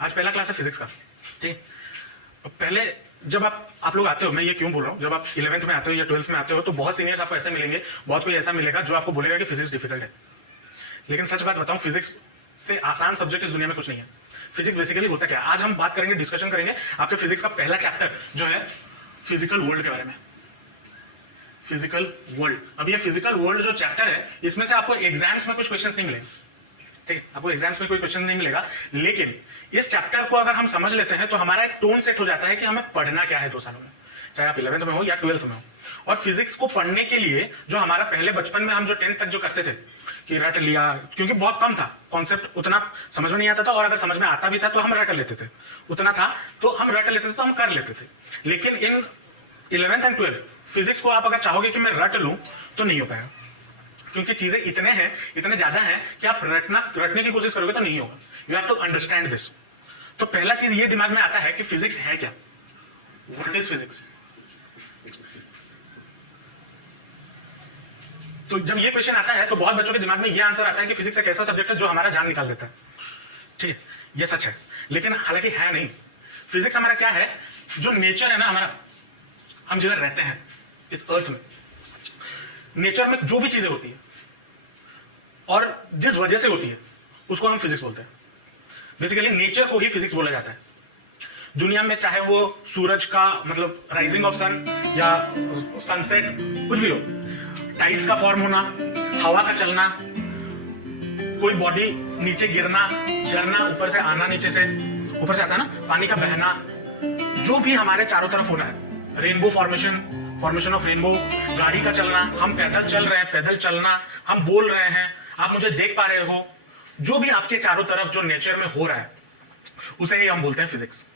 आज पहला क्लास है फिजिक्स का। ठीक, पहले जब आप लोग आते हो, मैं ये क्यों बोल रहा हूँ, जब आप 11th में आते हो या 12th में आते हो तो बहुत सीनियर्स आपको ऐसे मिलेंगे, बहुत कोई ऐसा मिलेगा जो आपको बोलेगा कि फिजिक्स डिफिकल्ट है। लेकिन सच बात बताऊं, फिजिक्स से आसान सब्जेक्ट इस दुनिया में कुछ नहीं है। फिजिक्स बेसिकली होता क्या है, आज हम बात करेंगे, डिस्कशन करेंगे आपके फिजिक्स का पहला चैप्टर जो है फिजिकल वर्ल्ड के बारे में। फिजिकल वर्ल्ड, अब ये फिजिकल वर्ल्ड जो चैप्टर है इसमें से आपको एग्जाम्स में कुछ क्वेश्चंस नहीं मिलेंगे। ठीक है, आपको एग्जाम्स में कोई क्वेश्चन नहीं मिलेगा, लेकिन इस चैप्टर को अगर हम समझ लेते हैं तो हमारा एक टोन सेट हो जाता है कि हमें पढ़ना क्या है 2 सालों में, चाहे आप 11th में हो या 12th में हो। और फिजिक्स को पढ़ने के लिए जो हमारा पहले बचपन में हम जो 10th तक जो करते थे कि रट लिया, क्योंकि बहुत कम था कॉन्सेप्ट, उतना समझ में नहीं आता था, और अगर समझ में आता भी था तो हम रट लेते थे, उतना था तो हम रट लेते थे, तो हम कर लेते थे। लेकिन इन 11th एंड 12th फिजिक्स को आप अगर चाहोगे कि मैं रट लूं तो नहीं हो पाएगा, क्योंकि चीजें इतने हैं, इतने ज्यादा हैं कि आप रटने की कोशिश करोगे तो नहीं होगा। You have to understand this. तो पहला चीज ये दिमाग में आता है कि फिजिक्स है क्या, व्हाट इज फिजिक्स। तो जब ये क्वेश्चन आता है तो बहुत बच्चों के दिमाग में ये आंसर आता है कि फिजिक्स एक ऐसा सब्जेक्ट है जो हमारा जान निकाल देता है। ठीक है, ये सच है, लेकिन हालांकि है नहीं। फिजिक्स हमारा क्या है, जो नेचर है ना हमारा, हम जिधर रहते हैं इस अर्थ में, नेचर में जो भी चीजें होती है और जिस वजह से होती है उसको हम फिजिक्स बोलते हैं। बेसिकली नेचर को ही फिजिक्स बोला जाता है। दुनिया में चाहे वो सूरज का मतलब राइजिंग ऑफ सन या सनसेट कुछ भी हो, टाइड्स का फॉर्म होना, हवा का चलना, कोई बॉडी नीचे गिरना, झरना, ऊपर से आना, नीचे से ऊपर से आता है ना, पानी का बहना, जो भी हमारे चारों तरफ हो रहा है, रेनबो फॉर्मेशन ऑफ रेनबो, गाड़ी का चलना, हम पैदल चल रहे हैं, पैदल चलना, हम बोल रहे हैं, आप मुझे देख पा रहे हो, जो भी आपके चारों तरफ जो नेचर में हो रहा है उसे ही हम बोलते हैं फिजिक्स।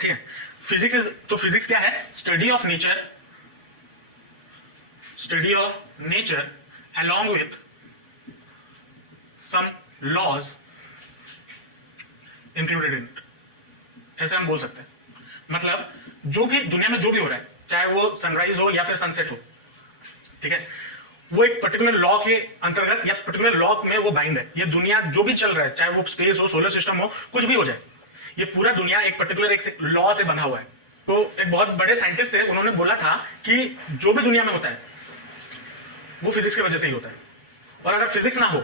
ठीक है, फिजिक्स क्या है, study of nature along with some laws included in it, ऐसे हम बोल सकते हैं। मतलब जो भी दुनिया में जो भी हो रहा है, चाहे वो सनराइज हो या फिर सनसेट हो, ठीक है, वो एक पर्टिकुलर लॉ के अंतर्गत या पर्टिकुलर लॉ में वो बाइंड है। ये दुनिया जो भी चल रहा है, चाहे वो स्पेस हो, सोलर सिस्टम हो, कुछ भी हो जाए, ये पूरा दुनिया एक पर्टिकुलर एक लॉ से बंधा हुआ है। तो एक बहुत बड़े साइंटिस्ट थे, उन्होंने बोला था कि जो भी दुनिया में होता है वो फिजिक्स की वजह से ही होता है। और अगर फिजिक्स ना हो,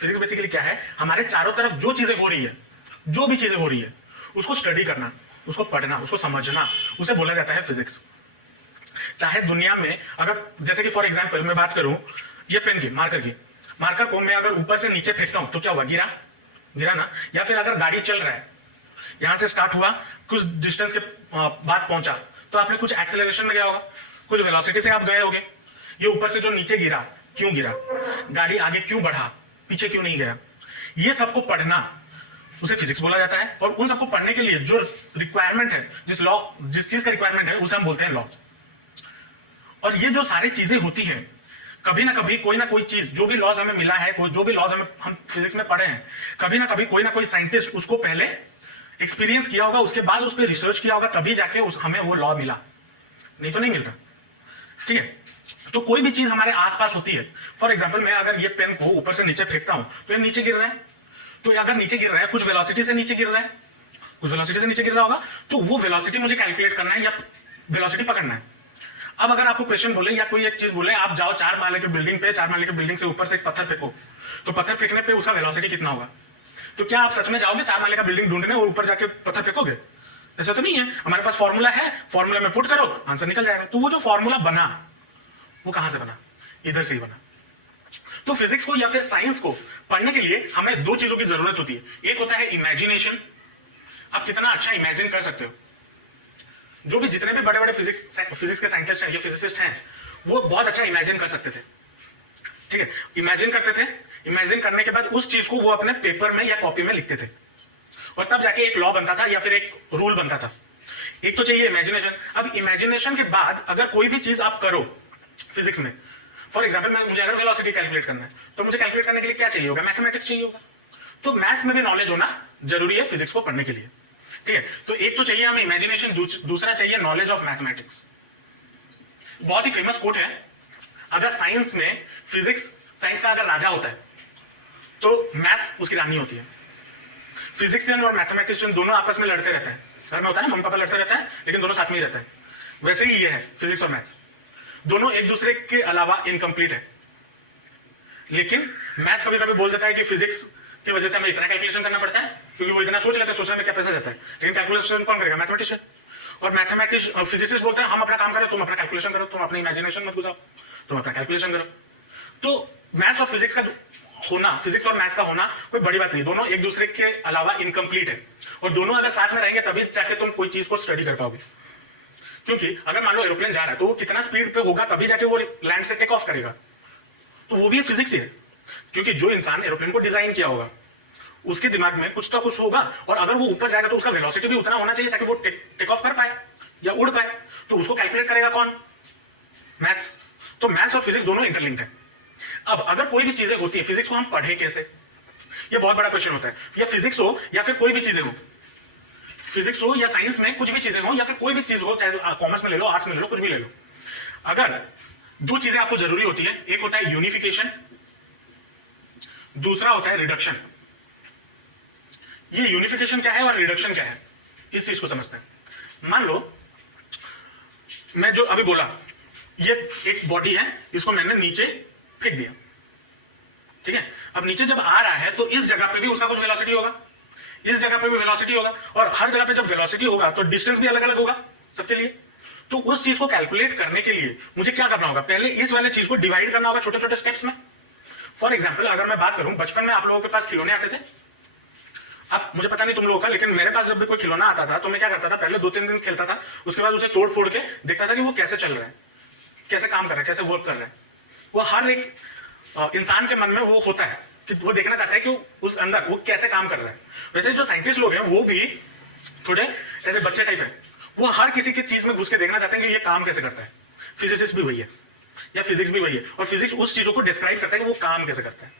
फिजिक्स बेसिकली क्या है, हमारे चारों तरफ जो चीजें हो रही है, जो भी चीजें हो रही है, उसको स्टडी करना, उसको पढ़ना, उसको समझना, उसे बोला जाता है फिजिक्स। चाहे दुनिया में अगर, जैसे कि फॉर एग्जांपल मैं बात करूं ये पेन की, मार्कर को मैं अगर ऊपर से नीचे फेंकता हूं तो क्या हुआ, गिरा ना। या फिर अगर गाड़ी चल रहा है, यहां से स्टार्ट हुआ, कुछ डिस्टेंस के बाद पहुंचा, तो आपने कुछ एक्सेलरेशन में गया होगा, कुछ वेलोसिटी से आप गए होगे। ये ऊपर से जो नीचे गिरा, क्यों गिरा, गाड़ी आगे क्यों बढ़ा, पीछे क्यों नहीं गया, ये सबको पढ़ना, उसे फिजिक्स बोला जाता है। और उन सबको पढ़ने के लिए जो रिक्वायरमेंट है, जिस चीज का रिक्वायरमेंट है, उसे हम बोलते हैं लॉज। और ये जो सारी चीजें होती हैं, कभी ना कभी कोई ना कोई चीज, जो भी लॉज हमें मिला है, जो भी लॉज हम फिजिक्स में पढ़े हैं, कभी ना कभी कोई ना कोई साइंटिस्ट उसको पहले एक्सपीरियंस किया होगा, उसके बाद उस पर रिसर्च किया होगा, तभी जाके हमें वो लॉ मिला, नहीं तो नहीं मिलता। ठीक है, तो कोई भी चीज हमारे आसपास होती है, फॉर एग्जाम्पल मैं अगर ये पेन को ऊपर से नीचे फेंकता हूं तो ये नीचे गिर रहा है, तो अगर नीचे गिर रहा है, कुछ वेलोसिटी से नीचे गिर रहा है, कुछ वेलोसिटी से नीचे गिर रहा होगा, तो वो वेलोसिटी मुझे कैलकुलेट करना है या वेलोसिटी पकड़ना है। अब अगर आपको क्वेश्चन बोले या कोई एक चीज बोले, आप जाओ 4 माले के बिल्डिंग पे, 4 माले के बिल्डिंग से ऊपर से एक पत्थर फेंको, तो पत्थर फेंकने पे उसका वेलोसिटी कितना होगा, तो क्या आप सच में जाओगे 4 माले का बिल्डिंग ढूंढने और ऊपर जाके पत्थर फेंकोगे? ऐसा तो नहीं है। हमारे पास फॉर्मूला है, फॉर्मूला में पुट करो, आंसर निकल जाएगा। तो वो जो फॉर्मूला बना, वो कहां से बना, इधर से ही बना। तो फिजिक्स को या फिर साइंस को पढ़ने के लिए हमें 2 चीजों की जरूरत होती है। एक होता है इमेजिनेशन, आप कितना अच्छा इमेजिन कर सकते हो। जो भी जितने भी बड़े बड़े फिजिक्स के साइंटिस्ट हैं या फिजिसिस्ट हैं, वो बहुत अच्छा इमेजिन कर सकते थे। ठीक है, इमेजिन करते थे, इमेजिन करने के बाद उस चीज को वो अपने पेपर में या कॉपी में लिखते थे, और तब जाके एक लॉ बनता था या फिर एक रूल बनता था। एक तो चाहिए इमेजिनेशन। अब इमेजिनेशन के बाद अगर कोई भी चीज आप करो फिजिक्स में, फॉर एग्जाम्पल मुझे अगर वेलोसिटी कैलकुलेट करना है, तो मुझे कैलकुलेट करने के लिए क्या चाहिए होगा, मैथमेटिक्स चाहिए होगा। तो मैथ्स में भी नॉलेज होना जरूरी है फिजिक्स को पढ़ने के लिए। ठीक है, तो एक तो चाहिए हमें इमेजिनेशन, दूसरा चाहिए नॉलेज ऑफ मैथमेटिक्स। बहुत ही फेमस कोट है, अगर साइंस में साइंस का अगर राजा होता है तो मैथ्स उसकी रानी होती है। फिजिक्सियन और मैथमेटिशियन दोनों आपस में लड़ते रहते हैं, घर में होता है ना, मम्मी पापा लड़ते रहते हैं लेकिन दोनों साथ में ही रहते हैं। वैसे ही ये है फिजिक्स और मैथ्स, दोनों एक दूसरे के अलावा इनकम्प्लीट है। लेकिन मैथ्स कभी कभी बोल देता है कि फिजिक्स की वजह से हमें इतना कैलकुलेशन करना पड़ता है, क्योंकि वो इतना सोच लेते हैं, सोचने में क्या पैसा जाता है, लेकिन कैलकुलेशन कौन करेगा? मैथमेटिशियन। और मैथमेटिशियन फिजिसिस्ट बोलते हैं हम अपना काम करो, तुम अपना कैलकुलेशन करो, तुम अपनी इमेजिनेशन मत घुसाओ, तुम अपना कैलकुलेशन करो। तो मैथ्स और फिजिक्स का होना, फिजिक्स और मैथ्स का होना कोई बड़ी बात नहीं, दोनों एक दूसरे के अलावा इनकम्प्लीट है, और दोनों अगर साथ में रहेंगे तभी जाके तुम कोई चीज को स्टडी कर पाओगे। क्योंकि अगर मान लो एरोप्लेन जा रहा है तो वो कितना स्पीड पे होगा तभी जाके वो लैंड से टेक ऑफ करेगा, तो वो भी फिजिक्स ही है। क्योंकि जो इंसान एरोप्लेन को डिजाइन किया होगा उसके दिमाग में कुछ तो कुछ होगा, और अगर वो ऊपर जाएगा तो उसका वेलोसिटी भी उतना होना चाहिए ताकि वो टेक ऑफ कर पाए या उड़ पाए, तो उसको कैलकुलेट करेगा कौन? मैथ्स। तो मैथ्स और फिजिक्स दोनों इंटरलिंक्ड है। अब अगर कोई भी चीजें होती है, फिजिक्स को हम पढ़े कैसे, ये बहुत बड़ा क्वेश्चन होता है। या फिजिक्स हो या फिर कोई भी चीजें हो, फिजिक्स हो या साइंस में कुछ भी चीजें हो या फिर कोई भी चीज हो, चाहे कॉमर्स में ले लो, आर्ट्स में ले लो, कुछ भी ले लो, अगर दो चीजें आपको जरूरी होती है, एक होता है यूनिफिकेशन, दूसरा होता है रिडक्शन। ये यूनिफिकेशन क्या है और रिडक्शन क्या है, इस चीज को समझते हैं। मान लो मैं जो अभी बोला, ये एक बॉडी है, इसको मैंने नीचे फेंक दिया, ठीक है। अब नीचे जब आ रहा है तो इस जगह पे भी उसका कुछ वेलोसिटी होगा, इस जगह पे भी वेलोसिटी होगा, और हर जगह पे जब वेलोसिटी होगा तो डिस्टेंस भी अलग अलग होगा सबके लिए। तो उस चीज को कैलकुलेट करने के लिए मुझे क्या करना होगा? पहले इस वाले चीज को डिवाइड करना होगा छोटे छोटे स्टेप्स में। फॉर एग्जाम्पल अगर मैं बात करूं, बचपन में आप लोगों के पास खिलौने आते थे, अब मुझे पता नहीं तुम लोगों का, लेकिन मेरे पास जब भी कोई खिलौना आता था तो मैं क्या करता था, पहले 2-3 दिन खेलता था, उसके बाद उसे तोड़ फोड़ के देखता था कि वो कैसे चल रहा है, कैसे काम कर रहा है, कैसे वर्क कर रहा है। वो हर एक इंसान के मन में वो होता है कि वो देखना चाहता है कि उस अंदर वो कैसे काम कर रहा है। वैसे जो साइंटिस्ट लोग हैं वो भी थोड़े ऐसे बच्चे टाइप है, वो हर किसी की चीज में घुस के देखना चाहते हैं कि ये काम कैसे करता है। फिजिसिस्ट भी वही है या फिजिक्स भी वही है, और फिजिक्स उस चीजों को डिस्क्राइब करता है कि वो काम कैसे करता है।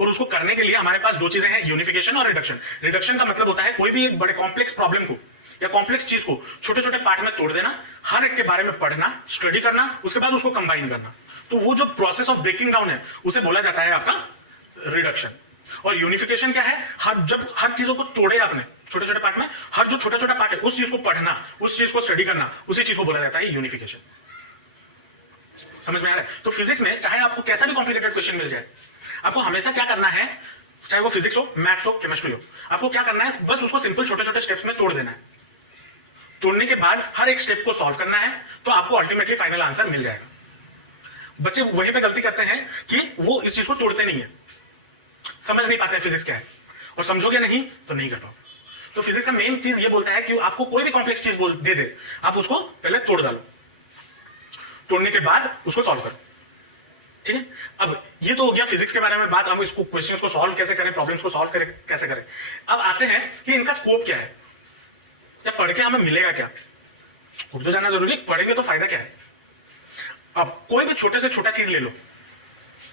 और उसको करने के लिए हमारे पास दो चीजें हैं, यूनिफिकेशन और रिडक्शन। रिडक्शन का मतलब होता है कोई भी एक बड़े कॉम्प्लेक्स प्रॉब्लम को या कॉम्प्लेक्स चीज को छोटे छोटे पार्ट में तोड़ देना, हर एक के बारे में पढ़ना, स्टडी करना, उसके बाद उसको कंबाइन करना। तो वो जो प्रोसेस ऑफ ब्रेकिंग डाउन है उसे बोला जाता है आपका रिडक्शन। और यूनिफिकेशन क्या है? जब हर चीजों को तोड़े आपने छोटे छोटे पार्ट में, हर जो छोटा छोटा पार्ट है उस चीज को पढ़ना, उस चीज को स्टडी करना, उसी चीज को बोला जाता है यूनिफिकेशन। समझ में आ रहा है? तो फिजिक्स में चाहे आपको कैसा भी कॉम्प्लिकेटेड क्वेश्चन मिल जाए, आपको हमेशा क्या करना है, चाहे वो फिजिक्स हो, मैथ्स हो, केमिस्ट्री हो, आपको क्या करना है, बस उसको सिंपल छोटे छोटे स्टेप्स में तोड़ देना है। तोड़ने के बाद हर एक स्टेप को सॉल्व करना है, तो आपको अल्टीमेटली फाइनल आंसर मिल जाएगा। बच्चे वहीं पे गलती करते हैं कि वो इस चीज को तोड़ते नहीं है, समझ नहीं पाते फिजिक्स क्या है, और समझोगे नहीं तो नहीं कर पाओ। तो फिजिक्स का मेन चीज ये बोलता है कि आपको कोई भी कॉम्प्लेक्स चीज दे दे, आप उसको पहले तोड़ डालो, तोड़ने के बाद उसको सॉल्व करो, ठीक है। अब ये तो हो गया फिजिक्स के बारे में बात, हम इसको क्वेश्चंस को सॉल्व कैसे करें, प्रॉब्लम्स को सॉल्व करें कैसे करें। अब आते हैं कि इनका स्कोप क्या है, क्या पढ़ के हमें मिलेगा क्या? उर्दू जानना जरूरी, पढ़ेंगे तो फायदा क्या है? अब कोई भी छोटे से छोटा चीज ले लो,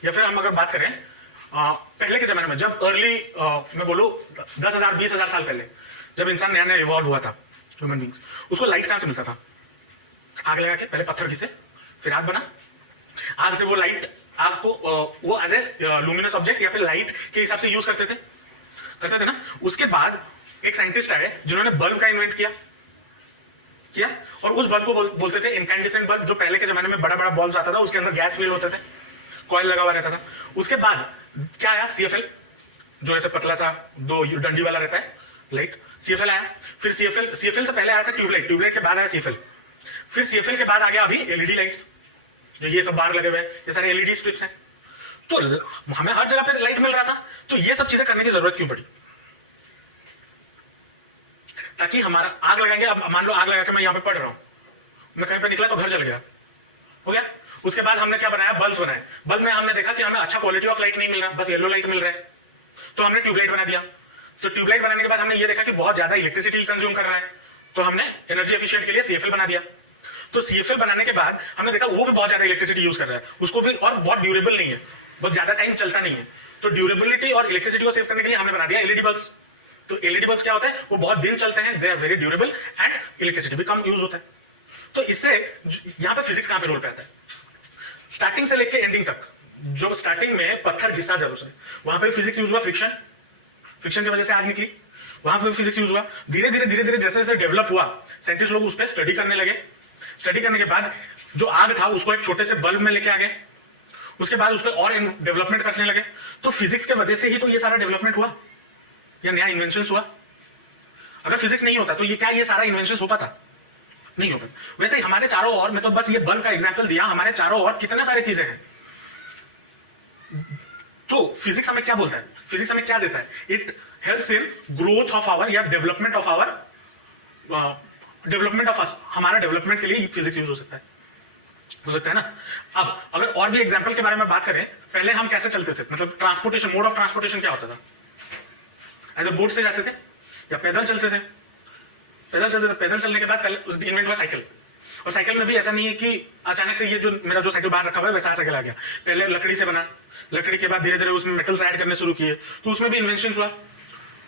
या फिर हम अगर बात करें पहले के जमाने में, जब अर्ली मैं बोलूं 10,000 20,000 साल पहले, जब इंसान नया नया इवॉल्व हुआ था, ह्यूमन बींग्स, उसको लाइट कहां से मिलता था? आग लगा के, पहले पत्थर घिसे, फिर आग बना, आग से वो लाइट, आग को वो एज ए लुमिनस ऑब्जेक्ट या फिर लाइट के हिसाब से यूज करते थे ना। उसके बाद एक साइंटिस्ट आए जिन्होंने बल्ब का इन्वेंट किया, और उस बल्ब को बोलते थे इनकैंडिसेंट बल्ब। जो पहले के जमाने में बड़ा बड़ा बल्ब आता था, उसके अंदर गैस फिल होते थे, कॉइल लगा हुआ रहता था। उसके बाद क्या आया? सीएफएल, जो ऐसे पतला सा दो डंडी वाला रहता है लाइट, सीएफएल आया। फिर सीएफएल से पहले आया था ट्यूबलाइट, ट्यूबलाइट के बाद आया सीएफएल, फिर सीएफएल के बाद आ गया अभी एलईडी लाइट्स, जो ये सब बाहर लगे हुए हैं, ये सारे एलईडी स्ट्रिप्स हैं। तो हमें हर जगह पे लाइट मिल रहा था, तो ये सब चीजें करने की जरूरत क्यों पड़ी? ताकि हमारा आग लगाएंगे, अब मान लो आग लगा के मैं यहां पे पढ़ रहा हूं, मैं कहीं पे निकला तो घर जल गया, हो गया। उसके बाद हमने क्या बनाया? बल्ब बनाए। बल्ब में हमने देखा कि हमें अच्छा क्वालिटी ऑफ लाइट नहीं मिल रहा, बस येलो लाइट मिल रहा है, तो हमने ट्यूबलाइट बना दिया। तो ट्यूबलाइट बनाने के बाद हमने ये देखा कि बहुत ज्यादा इलेक्ट्रिसिटी कंज्यूम कर रहा है, तो हमने एनर्जी एफिशिएंट के लिए सीएफएल बना दिया। तो सीएफएल बनाने के बाद हमने देखा वो भी बहुत ज्यादा इलेक्ट्रिसिटी यूज कर रहा है, उसको भी, और बहुत ड्यूरेबल नहीं है, बहुत ज्यादा टाइम चलता नहीं है। तो ड्यूरेबिलिटी और इलेक्ट्रिसिटी को सेव करने के लिए हमने बना दिया एलईडी बल्ब। तो एलईडी बल्ब क्या होता है? वो बहुत दिन चलते हैं, they are very durable and electricity भी कम यूज होता है। तो इससे यहां पे फिजिक्स कहां पे रोल पे आता है? स्टार्टिंग से लेकर एंडिंग तक, जो स्टार्टिंग में पत्थर घिसा जब उसने, वहां पे फिजिक्स यूज हुआ, फ्रिक्शन की वजह से आग निकली। वहां पर फिजिक्स यूज हुआ। धीरे धीरे जैसे जैसे डेवलप हुआ, साइंटिस्ट लोग उस पर स्टडी करने लगे। स्टडी करने के बाद जो आग था उसको एक छोटे से बल्ब में लेके आ गए, उसके बाद उस पर और डेवलपमेंट करने लगे। तो फिजिक्स के वजह से ही तो ये सारा डेवलपमेंट हुआ या नया इन्वेंशन हुआ। अगर फिजिक्स नहीं होता तो ये क्या ये सारा इन्वेंशन हो पाता? नहीं हो पाता। वैसे ही हमारे चारों ओर, मैं तो बस ये बल्ब का एग्जांपल दिया, हमारे चारों ओर कितने सारे चीजें हैं। तो फिजिक्स हमें क्या बोलता है, फिजिक्स हमें क्या देता है? It helps in growth of our या development of our, development of us, हमारा डेवलपमेंट के लिए फिजिक्स यूज हो सकता है ना। अब अगर और भी एग्जांपल के बारे में बात करें, पहले हम कैसे चलते थे, मतलब ट्रांसपोर्टेशन, मोड ऑफ ट्रांसपोर्टेशन क्या होता था? ऐसे बोट से जाते थे या पैदल चलते थे? पैदल चलने के बाद पहले इन्वेंट हुआ साइकिल। और साइकिल में भी ऐसा नहीं है कि अचानक से ये जो मेरा जो साइकिल बाहर रखा हुआ है वैसा साइकिल आ गया। पहले लकड़ी से बना, लकड़ी के बाद धीरे धीरे उसमें मेटल्स ऐड करने शुरू किए, तो उसमें भी इन्वेंशन हुआ।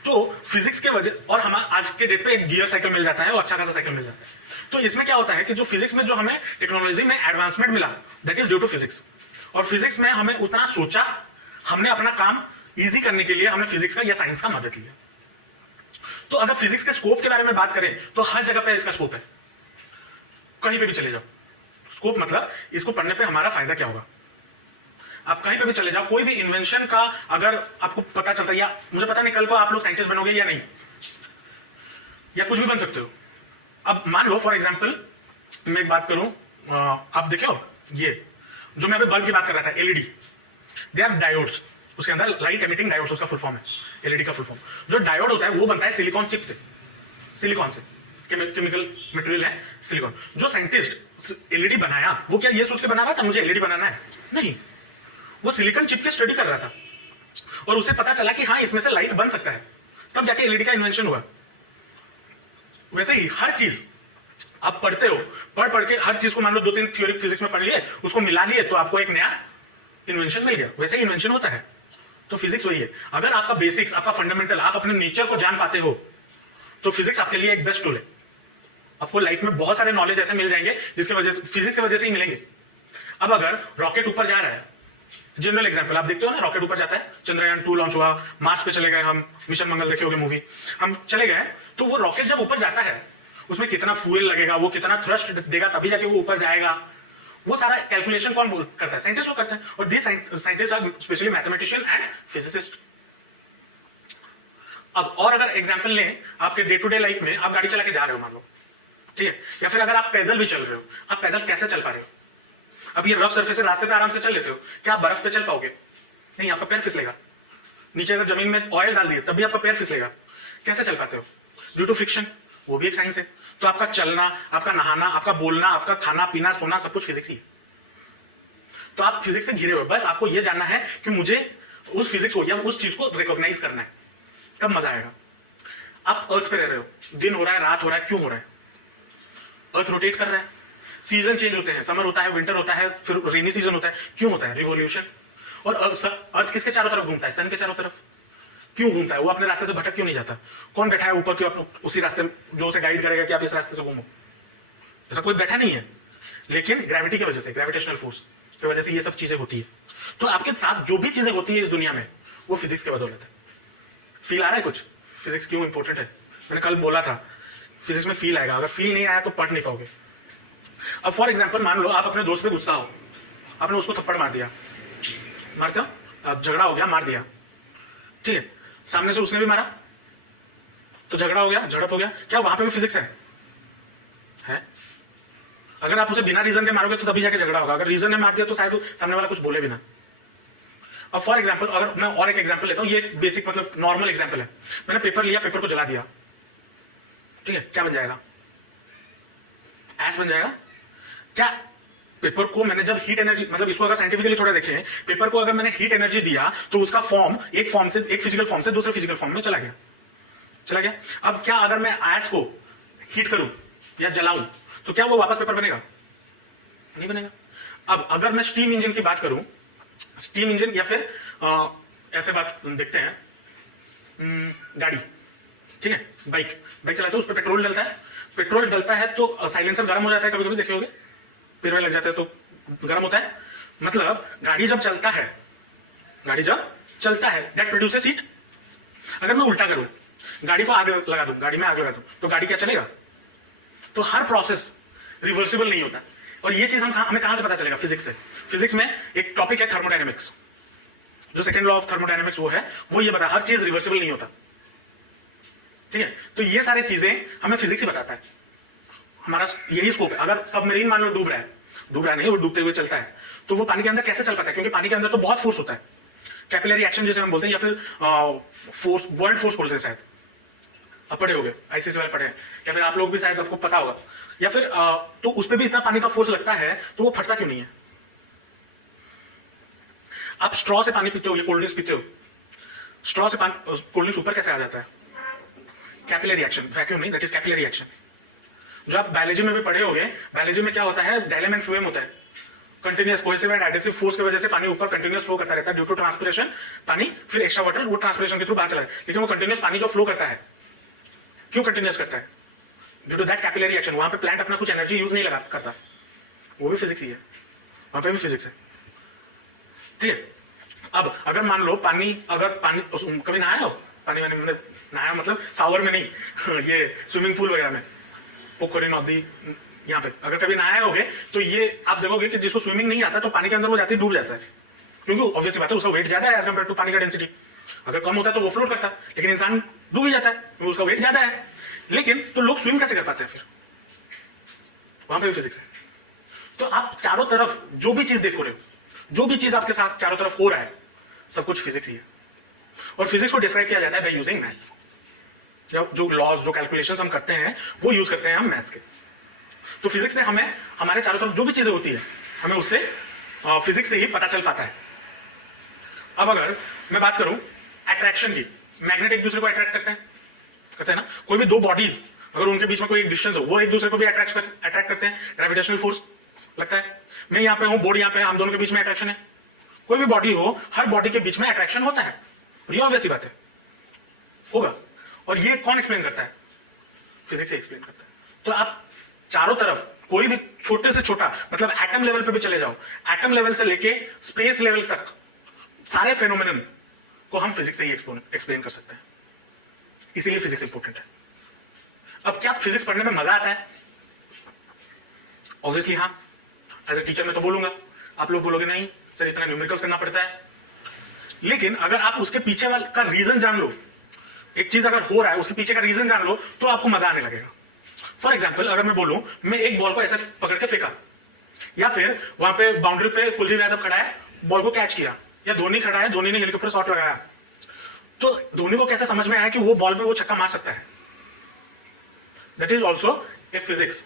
तो फिजिक्स के वजह, और हम आज के डेट पे एक गियर साइकिल मिल जाता है और अच्छा खासा साइकिल मिल जाता है। तो इसमें क्या होता है कि जो फिजिक्स में जो हमें टेक्नोलॉजी में एडवांसमेंट मिला, that is due to physics. और फिजिक्स में हमें उतना सोचा, हमने अपना काम इजी करने के लिए हमने फिजिक्स का या साइंस का मदद लिया। तो अगर फिजिक्स के स्कोप के बारे में बात करें तो हर जगह पे इसका स्कोप है, कहीं पे भी चले जाओ। स्कोप मतलब इसको पढ़ने पे हमारा फायदा क्या होगा। आप कहीं पे भी चले जाओ, कोई भी इन्वेंशन का अगर आपको पता चलता है, या मुझे पता नहीं कल को आप लोग साइंटिस्ट बनोगे या नहीं, या कुछ भी बन सकते हो। अब मान लो फॉर एग्जांपल मैं एक बात करूं, आप देखो ये जो मैं अभी बल्ब की बात कर रहा था, एलईडी, दे आर डायोड्स, उसके अंदर लाइट एमिटिंग डायोड्स उसका फुल फॉर्म है, एलईडी का फुल फॉर्म। जो डायोड होता है वो बनता है सिलिकॉन चिप से, सिलिकॉन से, केमिकल मटेरियल है सिलिकॉन। जो साइंटिस्ट एलईडी बनाया वो क्या ये सोच के बना रहा था मुझे एलईडी बनाना है? नहीं, वो सिलिकॉन चिप की स्टडी कर रहा था और उसे पता चला कि हाँ इसमें से लाइट बन सकता है, तब जाके एलईडी का इन्वेंशन हुआ। वैसे ही हर चीज आप पढ़ते हो, पढ़ के हर चीज को मान लो 2-3 थ्योरी फिजिक्स में पढ़ लिए, उसको मिला लिए तो आपको एक नया इन्वेंशन मिल गया। वैसे ही इन्वेंशन होता है। तो फिजिक्स वही है। अगर आपका बेसिक्स, आपका फंडामेंटल, आप अपने नेचर को जान पाते हो तो फिजिक्स आपके लिए एक बेस्ट टूल है। आपको लाइफ में बहुत सारे नॉलेज ऐसे मिल जाएंगे जिसके वजह से, फिजिक्स की वजह से ही मिलेंगे। अब अगर रॉकेट ऊपर जा रहा है, जनरल एग्जांपल आप देखते हो ना, रॉकेट ऊपर जाता है, चंद्रयान 2 लॉन्च हुआ, मार्स पे चले गए हम, मिशन मंगल देखे होगे मूवी, हम चले गए। तो वो रॉकेट जब ऊपर जाता है उसमें कितना फ्यूल लगेगा, वो कितना थ्रस्ट देगा, तभी जाके वो ऊपर जाएगा, वो सारा कैलकुलेशन कौन करता है? साइंटिस्ट लोग करते हैं। और this scientist are specially mathematician and physicist. अब और अगर एग्जांपल लें, आपके डे टू डे लाइफ में आप गाड़ी चला के जा रहे हो मान लो, ठीक है, या फिर अगर आप पैदल भी चल रहे हो, आप पैदल कैसे चल पा रहे हो? अब ये रफ सरफेस है, रास्ते पे आराम से चल लेते हो, क्या आप बर्फ पे चल पाओगे? नहीं, आपका पैर फिसलेगा। नीचे अगर जमीन में ऑयल डाल दिए तब भी आपका पैर फिसलेगा। कैसे चल पाते हो? Due to friction. वो भी एक साइंस है। तो आपका चलना, आपका नहाना, आपका बोलना, आपका खाना पीना, सोना, सब कुछ फिजिक्स ही। तो आप फिजिक्स से घिरे हुए, बस आपको यह जानना है कि मुझे उस फिजिक्स को या उस चीज को रिकॉग्नाइज करना है, तब मजा आएगा। आप अर्थ पे रह रहे हो, दिन हो रहा है, रात हो रहा है, क्यों हो रहा है? अर्थ रोटेट कर रहा है, सीजन चेंज होते हैं, समर होता है, विंटर होता है, फिर रेनी सीजन होता है, क्यों होता है? रिवॉल्यूशन। और अर्थ किसके चारों तरफ घूमता है? सन के चारों तरफ। क्यों घूमता है? वो अपने रास्ते से भटक क्यों नहीं जाता? कौन बैठा है ऊपर, क्यों उसी रास्ते जो उसे गाइड करेगा कि आप इस रास्ते से घूमो? ऐसा कोई बैठा नहीं है, लेकिन ग्रेविटी की वजह से, ग्रेविटेशनल फोर्स की वजह से ये सब चीजें होती है। तो आपके साथ जो भी चीजें होती है इस दुनिया में, वो फिजिक्स के बदौलत है। फील आ रहा है कुछ? फिजिक्स क्यों इंपॉर्टेंट है? मैंने कल बोला था फिजिक्स में फील आएगा, अगर फील नहीं आया तो पढ़ नहीं पाओगे। अब फॉर एग्जाम्पल मान लो आप अपने दोस्त पे गुस्सा हो, आपने उसको थप्पड़ मार दिया, मारते हो, अब झगड़ा हो गया, मार दिया, ठीक है, सामने से उसने भी मारा तो झगड़ा हो गया, झड़प हो गया, क्या वहां पे भी फिजिक्स है? अगर आप उसे बिना रीजन के मारोगे तो तभी जाके झगड़ा होगा, अगर रीजन ने मार दिया तो शायद सामने वाला कुछ बोले भी ना। अब फॉर एग्जाम्पल अगर मैं और एक एग्जाम्पल लेता हूं, ये बेसिक मतलब नॉर्मल एग्जाम्पल है। मैंने पेपर लिया, पेपर को जला दिया, ठीक है, क्या बन जाएगा? ऐश बन जाएगा। क्या पेपर को मैंने जब हीट एनर्जी, मतलब इसको अगर साइंटिफिकली थोड़ा देखें, पेपर को अगर मैंने हीट एनर्जी दिया तो उसका फॉर्म एक फिजिकल फॉर्म से दूसरे फिजिकल फॉर्म में चला गया। अब क्या अगर मैं ऐश को हीट करूं या जलाऊं तो क्या वो वापस पेपर बनेगा? नहीं बनेगा। अब अगर मैं स्टीम इंजन की बात करूं, स्टीम इंजन या फिर ऐसे बात देखते हैं, गाड़ी, ठीक है, बाइक चलाते हो, उस पर पेट्रोल डलता है तो साइलेंसर गर्म हो जाता है, कभी कभी देखे होगे, पेड़ लग जाता है तो गर्म होता है। मतलब गाड़ी जब चलता है दैट प्रोड्यूसेस हीट। अगर मैं उल्टा करूं, गाड़ी को आग लगा दूं, गाड़ी में आग लगा दूं, तो गाड़ी क्या चलेगा? तो हर प्रोसेस रिवर्सिबल नहीं होता। और ये चीज हमें कहां से पता चलेगा? फिजिक्स से। फिजिक्स में एक टॉपिक है थर्मोडायनेमिक्स, जो सेकंड लॉ ऑफ थर्मोडायनेमिक्स वो है, वो ये बता हर चीज रिवर्सिबल नहीं होता। ठीक है, तो ये सारी चीजें हमें फिजिक्स ही बताता है। हमारा यही स्कोप है। अगर सबमरीन मान लो डूब रहा है नहीं, वो डूबते हुए चलता है, तो वो पानी के अंदर कैसे चल पाता है? क्योंकि पानी के अंदर तो बहुत फोर्स होता है, कैपिलरी एक्शन जैसे हम बोलते हैं, या फिर फोर्स, बॉइल्ड फोर्स बोलते हैं शायद। अब पढ़े होगे, आईसीसी वाले पढ़े हैं, या फिर आप लोग भी शायद आपको पता होगा। या फिर तो उस पर भी इतना पानी का फोर्स लगता है, तो वो फटता क्यों नहीं है? आप स्ट्रॉ से पानी पीते हो या कोल्ड ड्रिंक्स पीते हो, स्ट्रॉ से कोल्ड ड्रिंक्स ऊपर कैसे आ जाता है? कैपिलरी एक्शन, वैक्यूम नहीं, दैट इज कैपिलरी एक्शन। जो आप बायोलॉजी में भी पढ़े होंगे, बायोलॉजी में क्या होता है? जाइलम एंड फ्लूएम होता है। Continuous cohesive and adhesive force की वजह से पानी ऊपर कंटिन्यूअस फ्लो करता रहता है ड्यू टू ट्रांसपिरेशन। पानी फिर एक्स्ट्रा वाटर वो ट्रांसपिरेशन के थ्रू बाहर चला है, लेकिन वो कंटिन्यूअस पानी जो फ्लो करता है, क्यों कंटिन्यूअस करता है? Due to that capillary action. वहां पे प्लांट अपना कुछ एनर्जी यूज नहीं लगा करता, वो भी फिजिक्स ही है, वहां पे भी फिजिक्स है। ठीक है, अब अगर मान लो पानी, अगर पानी कभी नहाया हो, पानी मैंने नहाया मतलब सावर में नहीं ये स्विमिंग पूल वगैरह में, पोखरी नदी, यहाँ पे अगर कभी नहाए होगे तो ये आप देखोगे कि जिसको स्विमिंग नहीं आता तो पानी के अंदर वो जाते डूब जाता है, क्योंकि ऑब्वियसली बात है उसका वेट ज्यादा है एज कम्पेयर टू पानी का डेंसिटी। अगर कम होता है तो वो फ्लोट करता है, लेकिन इंसान डूब ही जाता है क्योंकि उसका वेट ज्यादा है। लेकिन तो लोग स्विम कैसे कर पाते हैं? फिर वहां पे भी फिजिक्स है। तो आप चारों तरफ जो भी चीज देखो रहे हो, जो भी चीज आपके साथ चारों तरफ हो रहा है, सब कुछ फिजिक्स ही है। और फिजिक्स को डिस्क्राइब किया जाता है बाय यूजिंग मैथ्स। जो लॉज, जो कैलकुलेशंस हम करते हैं, वो यूज करते हैं हम मैथ्स के। तो फिजिक्स से हमें हमारे चारों तरफ जो भी चीजें होती है, हमें उससे फिजिक्स से ही पता चल पाता है। अब अगर मैं बात करूं अट्रैक्शन की, मैग्नेट एक दूसरे को अट्रैक्ट करते हैं ना। कोई भी दो बॉडीज अगर उनके बीच में कोई एक डिस्टेंस हो, वो एक दूसरे को भी अट्रैक्ट करते हैं, ग्रेविटेशनल फोर्स लगता है। मैं यहाँ पे हूं, बोर्ड यहाँ पे, हम दोनों के बीच में अट्रैक्शन है। कोई भी बॉडी हो, हर बॉडी के बीच में अट्रैक्शन होता है, ये ऑब्वियस बात है, होगा। और ये कौन एक्सप्लेन करता है? फिजिक्स से एक्सप्लेन करता है। तो आप चारों तरफ कोई भी छोटे से छोटा, मतलब एटम लेवल पे भी चले जाओ, एटम लेवल से लेके स्पेस लेवल तक सारे फेनोमेनन को हम फिजिक्स से ही एक्सप्लेन कर सकते हैं। इसीलिए फिजिक्स इंपॉर्टेंट है। अब क्या फिजिक्स पढ़ने में मजा आता है? ऑब्वियसली हाँ, एज ए टीचर मैं तो बोलूंगा, आप लोग बोलोगे नहीं सर इतना न्यूमेरिकल्स करना पड़ता है। लेकिन अगर आप उसके पीछे वाला का रीजन जान लो, एक चीज अगर हो रहा है उसके पीछे का रीजन जान लो, तो आपको मजा आने लगेगा। फॉर एग्जाम्पल अगर मैं बोलूं, मैं एक बॉल को ऐसे पकड़ के फेंका, या फिर वहां पे बाउंड्री पे कुलदीप यादव खड़ा है, बॉल को कैच किया, या धोनी खड़ा है, धोनी ने हेलीकॉप्टर शॉट लगाया, तो धोनी को कैसे समझ में आया कि वो बॉल पे वो छक्का मार सकता है? That is also a physics.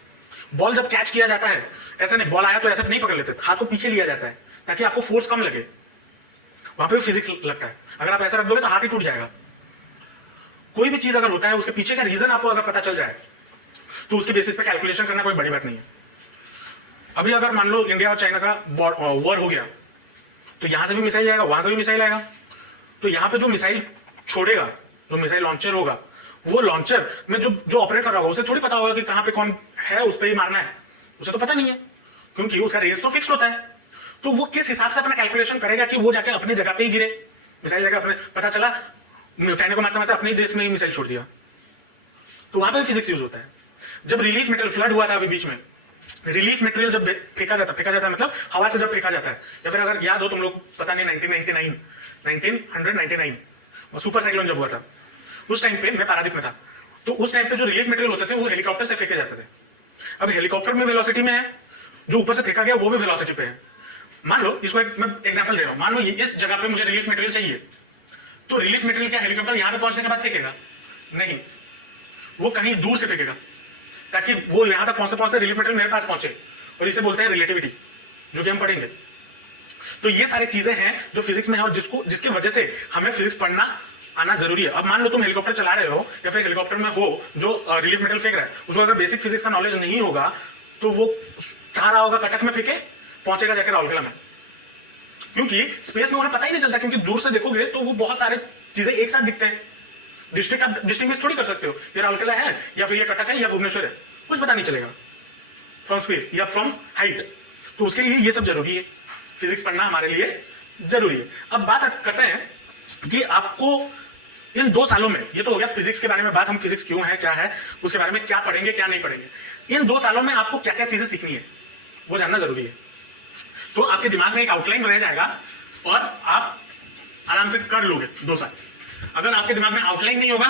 Ball जब कैच किया जाता है, ऐसा नहीं बॉल आया तो ऐसे नहीं पकड़ लेते, हाथ को पीछे लिया जाता है ताकि आपको फोर्स कम लगे, वहां पे फिजिक्स लगता है। अगर आप ऐसा रख दोगे तो हाथ ही टूट जाएगा। कोई भी चीज अगर होता है उसके पीछे का रीजन आपको अगर पता चल जाए तो उसके बेसिस पे कैलकुलेशन करना कोई बड़ी बात नहीं है। अभी अगर मान लो इंडिया और चाइना का वॉर हो गया, तो यहां से भी मिसाइल आएगा, वहां से भी मिसाइल आएगा, तो यहां पे जो मिसाइल छोड़ेगा, जो मिसाइल लॉन्चर होगा, वो लॉन्चर में जो ऑपरेट कर रहा होगा उसे थोड़ी पता होगा कि कहां पे कौन है, उस पर ही मारना है, उसे तो पता नहीं है, क्योंकि उसका रेंज तो फिक्स होता है। तो वो किस हिसाब से अपना कैलकुलेशन करेगा कि वो जाके अपनी जगह पे ही गिरे, मिसाइल जगह अपने, पता चला चाइना को मारते मारते अपने देश में ही मिसाइल छोड़ दिया, तो वहां पे फिजिक्स यूज होता है। जब रिलीफ मटेरियल फ्लड हुआ था अभी बीच में, रिलीफ मटेरियल जब फेंका जाता है मतलब हवा से जब फेंका जाता है, या फिर अगर याद हो तुम लोग, पता नहीं 1999 सुपर साइक्लोन जब हुआ था, उस टाइम पे मैं पारादीप में था, तो उस टाइम पे जो रिलीफ मटेरियल होते थे वो हेलीकॉप्टर से फेंके जाते थे। अब हेलीकॉप्टर में वेलोसिटी में है, जो ऊपर से फेंका गया वो भी वेलोसिटी पे है। मान लो इसको मैं एग्जांपल दे रहा हूं, मान लो इस जगह पे मुझे रिलीफ मटेरियल चाहिए, तो रिलीफ मटेरियल क्या हेलीकॉप्टर यहां पे पहुंचने के बाद फेंकेगा? नहीं, वो कहीं दूर से फेंकेगा ताकि वो यहां तक पहुंचते पहुंचते रिलीफ मटेरियल मेरे पास पहुंचे, और इसे बोलते हैं रिलेटिविटी, जो कि हम पढ़ेंगे। तो ये सारी चीजें हैं जो फिजिक्स में है और जिसकी वजह से हमें फिजिक्स पढ़ना आना जरूरी है। अब मान लो तुम हेलीकॉप्टर चला रहे हो या फिर हेलीकॉप्टर में हो जो रिलीफ मटेरियल फेंक रहा है, उसको अगर बेसिक फिजिक्स का नॉलेज नहीं होगा तो वो चाह रहा होगा कटक में फेंके, पहुंचेगा जाकर राउरकेला में, क्योंकि स्पेस में उन्हें पता ही नहीं चलता, क्योंकि दूर से देखोगे तो वो बहुत सारे चीजें एक साथ दिखते हैं। डिस्ट्रिक्ट आप डिस्टिंग्विश थोड़ी कर सकते हो, ये राउरकेला है या फिर ये कटक है या भुवनेश्वर है, कुछ पता नहीं चलेगा फ्रॉम स्पेस या फ्रॉम हाइट। तो उसके लिए ये सब जरूरी है, फिजिक्स पढ़ना हमारे लिए जरूरी है। अब बात करते हैं कि आपको इन 2 सालों में, ये तो हो गया फिजिक्स के बारे में बात, हम फिजिक्स क्यों है, क्या है, उसके बारे में क्या पढ़ेंगे, क्या नहीं पढ़ेंगे। इन 2 सालों में आपको क्या क्या चीजें सीखनी है वो जानना जरूरी है। तो आपके दिमाग में एक आउटलाइन रह जाएगा और आप आराम से कर लोगे 2 साल। अगर आपके दिमाग में आउटलाइन नहीं होगा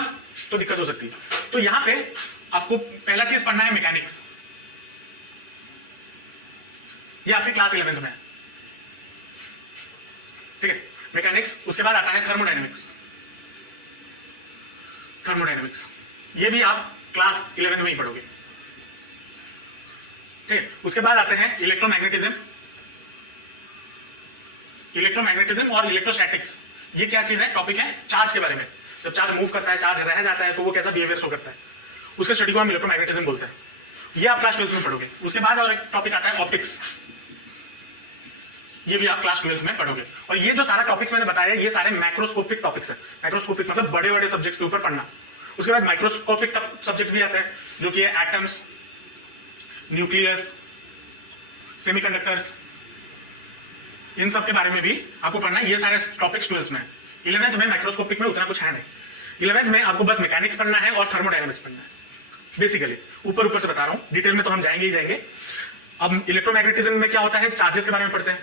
तो दिक्कत हो सकती है। तो यहां पे आपको पहला चीज पढ़ना है मैकेनिक्स, ये आपके क्लास 11th में है, ठीक है, मैकेनिक्स। उसके बाद आता है थर्मोडायनेमिक्स। थर्मोडायनेमिक्स ये भी आप क्लास 11th में ही पढ़ोगे, ठीक है। उसके बाद आते हैं इलेक्ट्रोमैग्नेटिज्म। इलेक्ट्रोमैग्नेटिज्म और इलेक्ट्रोस्टैटिक्स, ये क्या चीज है, टॉपिक है चार्ज के बारे में। जब चार्ज मूव करता है, चार्ज रह जाता है, तो वो कैसा बिहेवियर शो करता है, उसके स्टडी को हम इलेक्ट्रोमैग्नेटिज्म बोलते हैं। ये आप क्लास 12th में पढ़ोगे। उसके बाद और एक टॉपिक आता है ऑप्टिक्स, ये भी आप क्लास 12th में पढ़ोगे। और ये जो सारा टॉपिक्स मैंने बताया, ये सारे मैक्रोस्कोपिक टॉपिक्स है। मैक्रोस्कोपिक मतलब बड़े बड़े सब्जेक्ट्स के ऊपर पढ़ना। उसके बाद माइक्रोस्कोपिक सब्जेक्ट भी आते हैं, जो कि है एटम्स, न्यूक्लियस, सेमीकंडक्टर्स, इन सब के बारे में भी आपको पढ़ना है। ये सारे टॉपिक्स 12th में। 11th में माइक्रोस्कोपिक में उतना कुछ है नहीं। 11th में आपको बस मैकेनिक्स पढ़ना है और थर्मोडायनेमिक्स पढ़ना है। बेसिकली ऊपर ऊपर से बता रहा हूं, डिटेल में तो हम जाएंगे ही जाएंगे। अब इलेक्ट्रोमैग्नेटिज्म में क्या होता है, चार्जेस के बारे में पढ़ते हैं,